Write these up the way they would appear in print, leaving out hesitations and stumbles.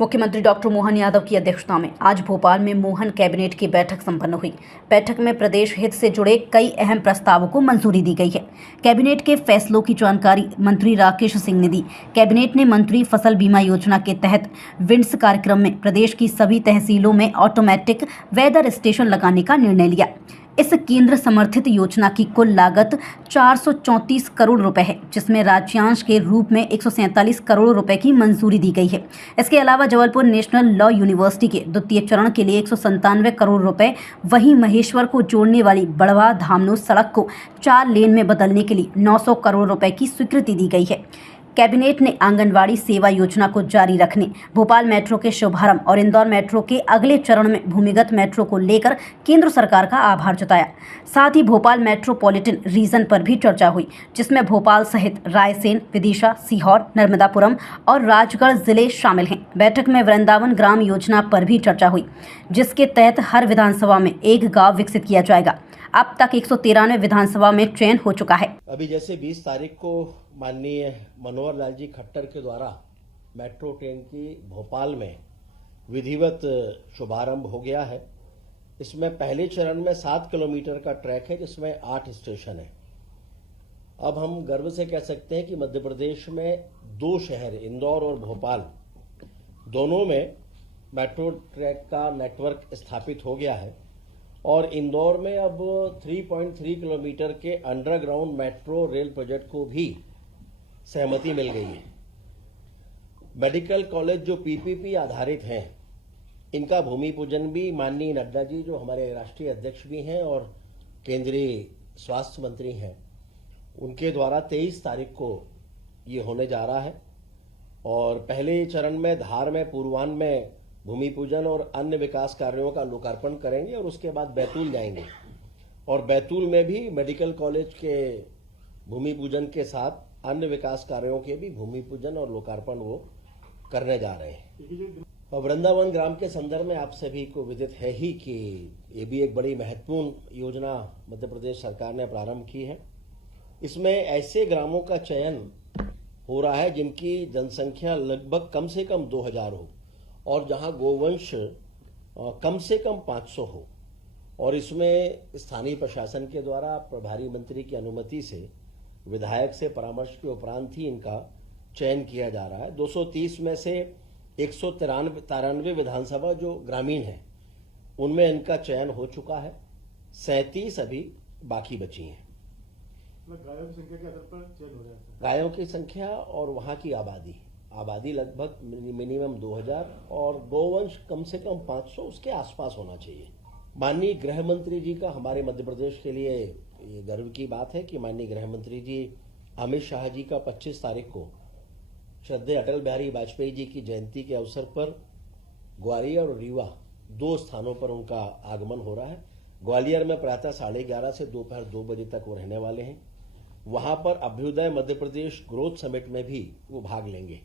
मुख्यमंत्री डॉक्टर मोहन यादव की अध्यक्षता में आज भोपाल में मोहन कैबिनेट की बैठक संपन्न हुई। बैठक में प्रदेश हित से जुड़े कई अहम प्रस्तावों को मंजूरी दी गई है। कैबिनेट के फैसलों की जानकारी मंत्री राकेश सिंह ने दी। कैबिनेट ने मंत्री फसल बीमा योजना के तहत विंड्स कार्यक्रम में प्रदेश की सभी तहसीलों में ऑटोमेटिक वेदर स्टेशन लगाने का निर्णय लिया। इस केंद्र समर्थित योजना की कुल लागत 434 करोड़ रुपए है, जिसमें राज्यांश के रूप में 147 करोड़ रुपए की मंजूरी दी गई है। इसके अलावा जबलपुर नेशनल लॉ यूनिवर्सिटी के द्वितीय चरण के लिए 197 करोड़ रुपए, वहीं महेश्वर को जोड़ने वाली बड़वा धामनो सड़क को 4 लेन में बदलने के लिए 900 करोड़ रुपए की स्वीकृति दी गई है। कैबिनेट ने आंगनवाड़ी सेवा योजना को जारी रखने, भोपाल मेट्रो के शुभारंभ और इंदौर मेट्रो के अगले चरण में भूमिगत मेट्रो को लेकर केंद्र सरकार का आभार जताया। साथ ही भोपाल मेट्रोपॉलिटन रीजन पर भी चर्चा हुई, जिसमें भोपाल सहित रायसेन, विदिशा, सीहोर, नर्मदापुरम और राजगढ़ जिले शामिल हैं। बैठक में वृंदावन ग्राम योजना पर भी चर्चा हुई, जिसके तहत हर विधानसभा में एक गाँव विकसित किया जाएगा। अब तक 193 विधानसभा में चयन हो चुका है। अभी जैसे 20 तारीख को माननीय मनोहर लाल जी खट्टर के द्वारा मेट्रो ट्रेन की भोपाल में विधिवत शुभारंभ हो गया है। इसमें पहले चरण में 7 किलोमीटर का ट्रैक है, जिसमें 8 स्टेशन है। अब हम गर्व से कह सकते हैं कि मध्य प्रदेश में 2 शहर इंदौर और भोपाल दोनों में मेट्रो ट्रैक का नेटवर्क स्थापित हो गया है और इंदौर में अब 3.3 किलोमीटर के अंडरग्राउंड मेट्रो रेल प्रोजेक्ट को भी सहमति मिल गई है। मेडिकल कॉलेज जो पीपीपी आधारित हैं, इनका भूमि पूजन भी माननीय नड्डा जी, जो हमारे राष्ट्रीय अध्यक्ष भी हैं और केंद्रीय स्वास्थ्य मंत्री हैं, उनके द्वारा 23 तारीख को ये होने जा रहा है। और पहले चरण में धार में, पूर्वान में भूमि पूजन और अन्य विकास कार्यों का लोकार्पण करेंगे और उसके बाद बैतूल जाएंगे और बैतूल में भी मेडिकल कॉलेज के भूमि पूजन के साथ अन्य विकास कार्यों के भी भूमि पूजन और लोकार्पण वो करने जा रहे हैं। और वृंदावन ग्राम के संदर्भ में आप सभी को विदित है ही कि ये भी एक बड़ी महत्वपूर्ण योजना मध्य प्रदेश सरकार ने प्रारंभ की है। इसमें ऐसे ग्रामों का चयन हो रहा है जिनकी जनसंख्या लगभग कम से कम 2000 हो और जहां गोवंश कम से कम 500 हो, और इसमें स्थानीय प्रशासन के द्वारा प्रभारी मंत्री की अनुमति से विधायक से परामर्श के उपरांत ही इनका चयन किया जा रहा है। 230 में से 193 विधानसभा जो ग्रामीण है, उनमें इनका चयन हो चुका है। 37 अभी बाकी बची हैं। गायों की संख्या के आधार पर चयन हो रहा है। गायों की संख्या और वहां की आबादी लगभग मिनिमम 2000 और गोवंश कम से कम 500 उसके आसपास होना चाहिए। माननीय गृह मंत्री जी का हमारे मध्य प्रदेश के लिए ये गर्व की बात है कि माननीय गृह मंत्री जी अमित शाह जी का 25 तारीख को श्रद्धेय अटल बिहारी वाजपेयी जी की जयंती के अवसर पर ग्वालियर और रीवा 2 स्थानों पर उनका आगमन हो रहा है। ग्वालियर में प्रातः 11:30 से दोपहर 2 बजे तक वो रहने वाले हैं। वहां पर अभ्युदय मध्य प्रदेश ग्रोथ समिट में भी वो भाग लेंगे।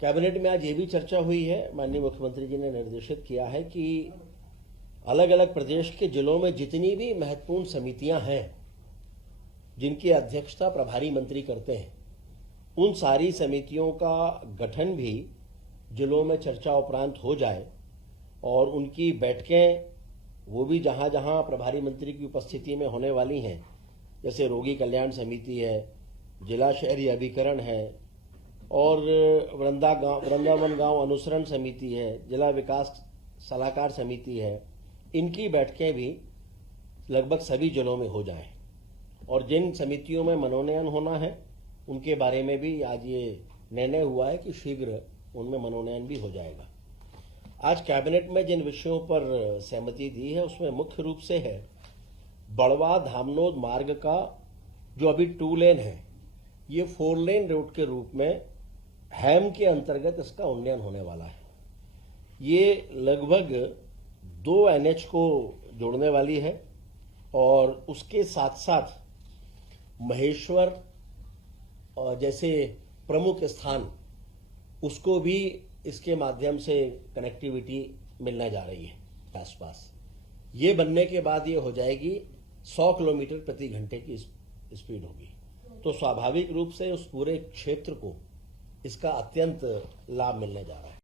कैबिनेट में आज ये भी चर्चा हुई है, माननीय मुख्यमंत्री जी ने निर्देशित किया है कि अलग अलग प्रदेश के जिलों में जितनी भी महत्वपूर्ण समितियां हैं जिनकी अध्यक्षता प्रभारी मंत्री करते हैं, उन सारी समितियों का गठन भी जिलों में चर्चा उपरांत हो जाए और उनकी बैठकें वो भी जहां जहां प्रभारी मंत्री की उपस्थिति में होने वाली हैं, जैसे रोगी कल्याण समिति है, जिला शहरी अभिकरण है और वृंदावन गांव अनुसरण समिति है, जिला विकास सलाहकार समिति है, इनकी बैठकें भी लगभग सभी जिलों में हो जाएं और जिन समितियों में मनोनयन होना है उनके बारे में भी आज ये निर्णय हुआ है कि शीघ्र उनमें मनोनयन भी हो जाएगा। आज कैबिनेट में जिन विषयों पर सहमति दी है उसमें मुख्य रूप से है बड़वा धामनोद मार्ग का, जो अभी 2 लेन है, ये 4 लेन रूट के रूप में हैम के अंतर्गत इसका उन्नयन होने वाला है। ये लगभग 2 NH को जोड़ने वाली है और उसके साथ साथ महेश्वर जैसे प्रमुख स्थान, उसको भी इसके माध्यम से कनेक्टिविटी मिलने जा रही है आसपास। ये बनने के बाद ये हो जाएगी 100 किलोमीटर प्रति घंटे की स्पीड होगी, तो स्वाभाविक रूप से उस पूरे क्षेत्र को इसका अत्यंत लाभ मिलने जा रहा है।